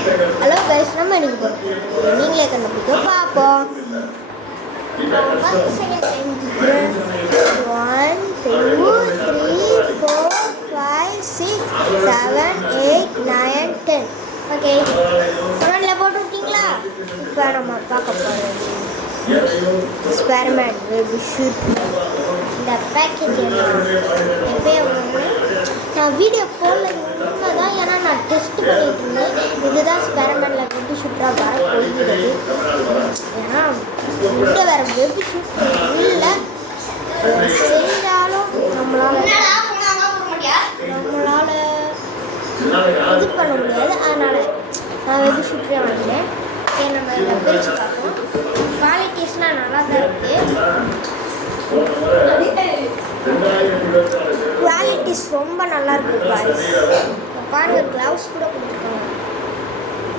Hello guys, நம்ம இன்னைக்கு நீங்களே கண்டுபிடிக்க பார்ப்போம். 10 செகண்ட் டைம் 1 2 3 4 5 6 7 8 9 10. ஓகே, கமெண்ட்ல போட்டு விட்டீங்களா? இப்போ நம்ம பார்க்க போகிறோம் ஸ்பைடர்மேன் பேபி ஷூட். இந்த பேக்கேஜ் நான் வீடியோ போடல உண்மைதான், ஏன்னா நான் டெஸ்ட் பண்ணிட்டு இருந்தேன். இதுதான் ஸ்பைடர்மேனில் பேபி ஷூட்டாக வர போகிறது. ஏன்னா இங்கே வேறு பேபி ஷூட் இல்லை, செஞ்சாலும் நம்மளால் இது பண்ண முடியாது. அதனால் நான் பேபி ஷூட்டே வாங்கினேன். நம்ம இதை பிரித்து பார்ப்போம். குவாலிட்டிஸ்லாம் நல்லா தான் இருக்குது. குவாலிட்டிஸ் ரொம்ப நல்லா இருக்குது கைஸ். பாருங்க, க்ளவுஸ் கூட கொடுத்துருக்காங்க.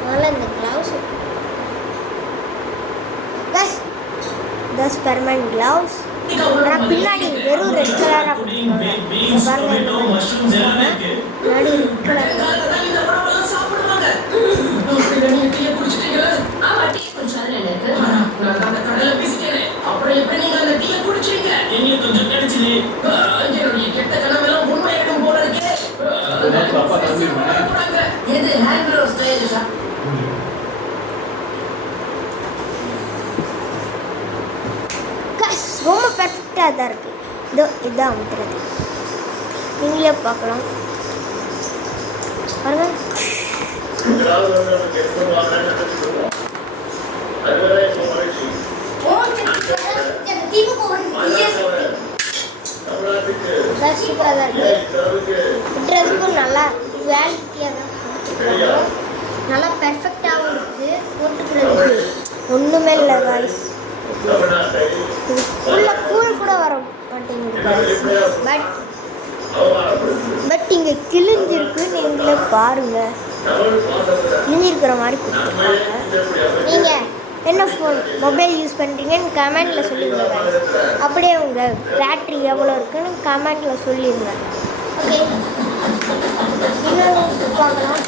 அதனால் இந்த க்ளவுஸ் கைஸ், த ஸ்பைடர்மேன் க்ளவுஸ். ஆனால் பின்னாடி வெறும் ரெட் கலராக கொடுத்துருக்காங்க. பாருங்க, பின்னாடி ரெட் கலர். ரொம்ப பெர்ஃபெக்டாக தான் இருக்குது. இதான் அமுத்துறது, நீங்களே பார்க்கலாம். பாருங்க, சூப்பராக தான் இருக்குது. விட்டுறதுக்கும் நல்லா குவாலிட்டியாக தான் கொடுத்துருக்காங்க. நல்லா பெர்ஃபெக்டாகவும் இருக்குது. போட்டுக்கிறதுக்கு ஒன்றுமே இல்லை காய்ஸ். உள்ள கூழ் கூட வர மாட்டேங்குது காய்ஸ். பட் இங்கே கிழிஞ்சிருக்கு, நீங்களே பாருங்கள். கிழிஞ்சிருக்கிற மாதிரி கொடுத்துருக்காங்க. நீங்கள் என்ன ஃபோன் மொபைல் யூஸ் பண்ணுறீங்கன்னு கமெண்டில் சொல்லிடுங்க. அப்படியே உங்கள் பேட்ரி எவ்வளோ இருக்குன்னு கமெண்டில் சொல்லிடுங்க. ஓகே, இன்னொன்று பார்க்கலாம்.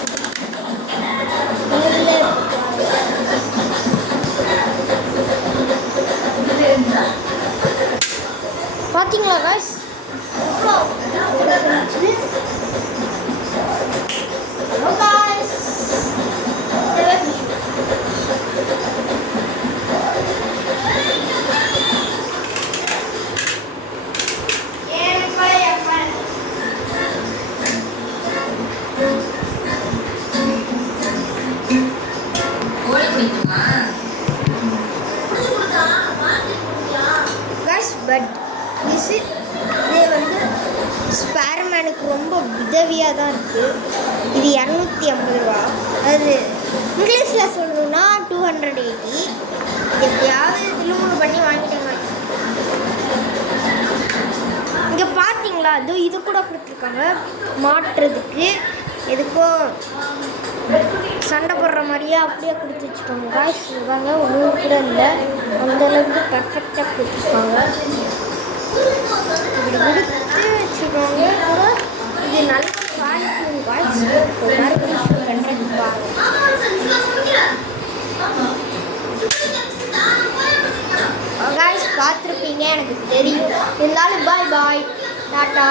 பார்த்தீங்களா காய்ஸ்? பட் இது வந்து ஸ்பைடர்மேனுக்கு ரொம்ப உதவியாக தான் இருக்குது. இது 250 ரூபா. அது இங்கிலீஷில் சொல்லணும்னா 280. எப்படியாவது திரும்ப பண்ணி வாங்கிட்டேங்க. இங்கே பார்த்தீங்களா, இது கூட கொடுத்துருக்காங்க மாட்டுறதுக்கு. எதுக்கோ சண்டை போடுற மாதிரியே அப்படியே கொடுத்து வச்சுருக்காங்க காய்ஸ். இவங்க ஒன்றும் கூட இல்லை, அந்தளவுக்கு பர்ஃபெக்டாக கொடுத்துருக்காங்க. இப்படி கொடுத்து வச்சுருக்காங்க கூட. இது நல்ல குவாலிட்டி காய்ஸ். ஒரு மாதிரி பண்ணுறது காய்ஸ் பார்த்துருப்பீங்க, எனக்கு தெரியும். இருந்தாலும் பாய் பாய், டாட்டா.